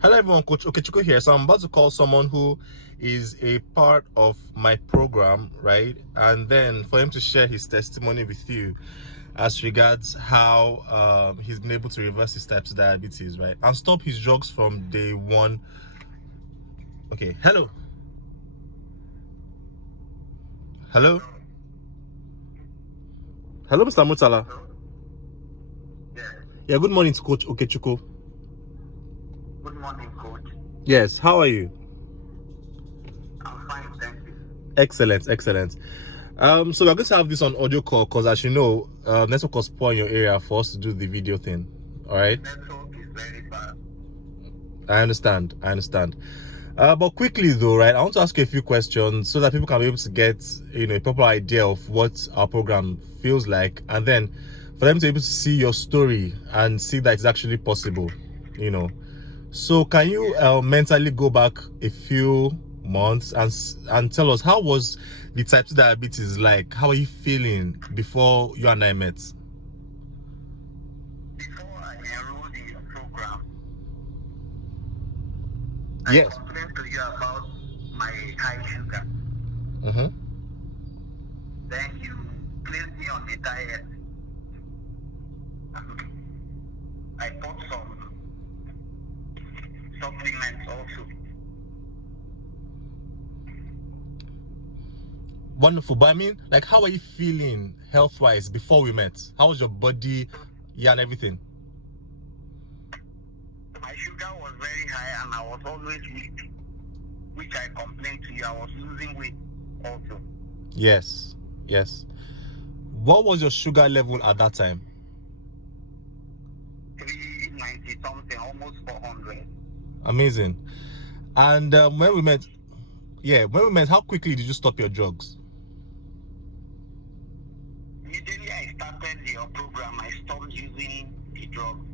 Hello everyone, Coach Okechukwu here. So I'm about to call someone who is a part of my program, right? And then for him to share his testimony with you as regards how he's been able to reverse his type 2 diabetes, right? And stop his drugs from day one. Okay, hello. Hello? Hello, Mr. Murtala. Yeah, good morning to Coach Okechukwu. Good morning, Coach. Yes, how are you? I'm fine, thank you. Excellent, excellent. So we're going to have this on audio call because, as you know, network was poor in your area for us to do the video thing. All right. Network is very bad. I understand. But quickly though, right? I want to ask you a few questions so that people can be able to get, a proper idea of what our program feels like, and then for them to be able to see your story and see that it's actually possible. So can you mentally go back a few months and tell us, how was the type 2 diabetes like? How are you feeling before you and I met? Before I enrolled in your program, Yes. I complained to you about my high sugar. Then you placed me on the diet. I bought some supplements also. Wonderful. But I mean, like, how are you feeling health-wise before we met? How was your body, and everything? My sugar was very high and I was always weak, which I complained to you. I was losing weight also. Yes. What was your sugar level at that time? 390 something, almost 400. Amazing. And when we met, how quickly did you stop your drugs? Immediately I started your program, I stopped using the drug.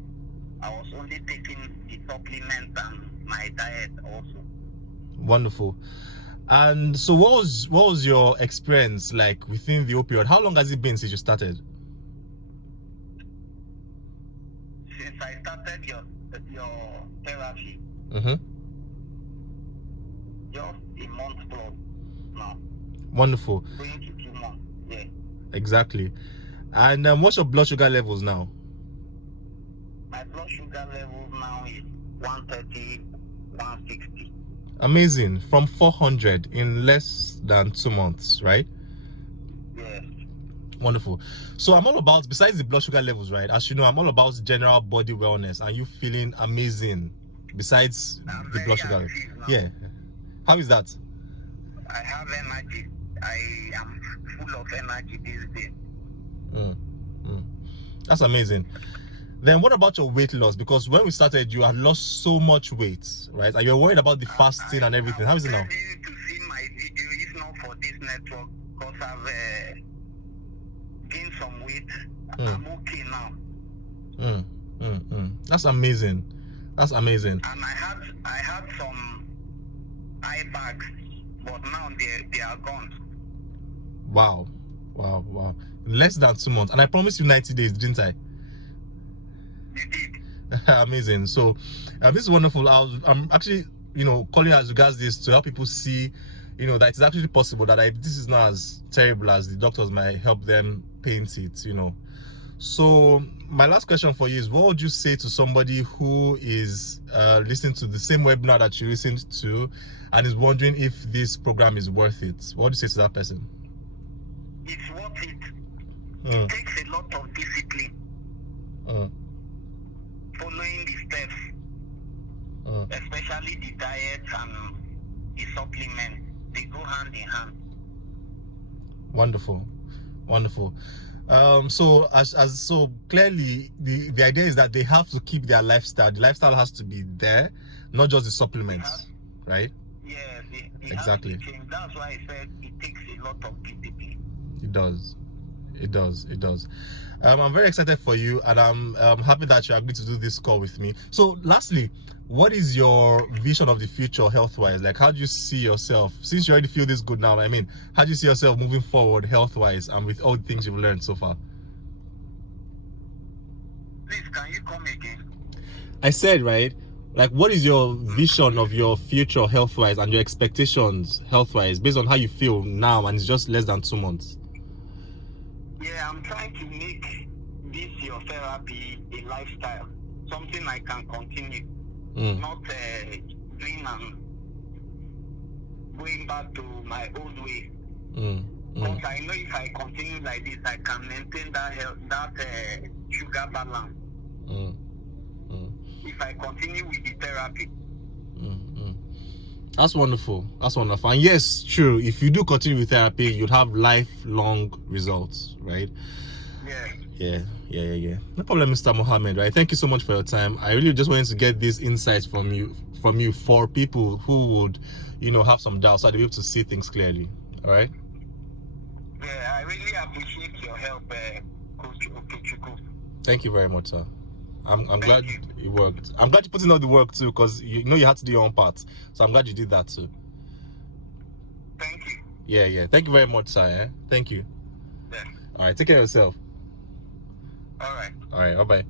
I was only taking the supplements and my diet also. Wonderful. And so what was your experience like within the opioid? How long has it been since you started? Since I started your therapy, just a month plus now. Wonderful. Going to 2 months, yeah. Exactly. And what's your blood sugar levels now? My blood sugar levels now is 130, 160. Amazing. From 400 in less than 2 months, right? Yes. Wonderful. So I'm all about, besides the blood sugar levels, right? As you know, I'm all about general body wellness and you feeling amazing besides the blood sugar. Yeah. How is that? I have energy. I am full of energy these days. That's amazing. Then what about your weight loss? Because when we started, you had lost so much weight, right? And you're worried about the fasting and everything. How is it now? I you to see my video, if not for this network, because I've gained some weight. I'm okay now. That's amazing. And I had some eye bags, but now they are gone. Wow. Less than 2 months. And I promised you 90 days, didn't I? You did. Amazing. So this is wonderful. I'm actually, calling as regards this to help people see, that it's actually possible, that this is not as terrible as the doctors might help them paint it, So my last question for you is, what would you say to somebody who is listening to the same webinar that you listened to and is wondering if this program is worth it? What would you say to that person? It's worth it. It takes a lot of discipline. Following the steps, especially the diet and the supplements, they go hand in hand. Wonderful. So so clearly the idea is that they have to keep their lifestyle. The lifestyle has to be there, not just the supplements, right? Yeah, exactly. That's why I said it takes a lot of discipline. It does. I'm very excited for you, and I'm happy that you agreed to do this call with me. So lastly, what is your vision of the future health-wise? Like, how do you see yourself, since you already feel this good now? I mean, how do you see yourself moving forward health-wise and with all the things you've learned so far? Please, can you come again? I said, right, Like, what is your vision of your future health-wise and your expectations health-wise based on how you feel now, and it's just less than 2 months? Yeah, I'm trying to make this your therapy a lifestyle, something I can continue, not dream and going back to my old way. Because I know if I continue like this, I can maintain that health, that sugar balance. If I continue with the therapy. That's wonderful. That's wonderful. And yes, true. If you do continue with therapy, you'd have lifelong results, right? Yeah. Yeah. No problem, Mr. Mohammed. Right. Thank you so much for your time. I really just wanted to get these insights from you for people who would, have some doubts, so they'll be able to see things clearly. All right. Yeah, I really appreciate your help, Coach Okechukwu. Thank you very much, sir. I'm glad it worked. I'm glad you put in all the work too, because you had to do your own part. So I'm glad you did that too. Thank you. Yeah. Thank you very much, sir. Thank you. Yeah. All right. Take care of yourself. All right. All right. Bye-bye.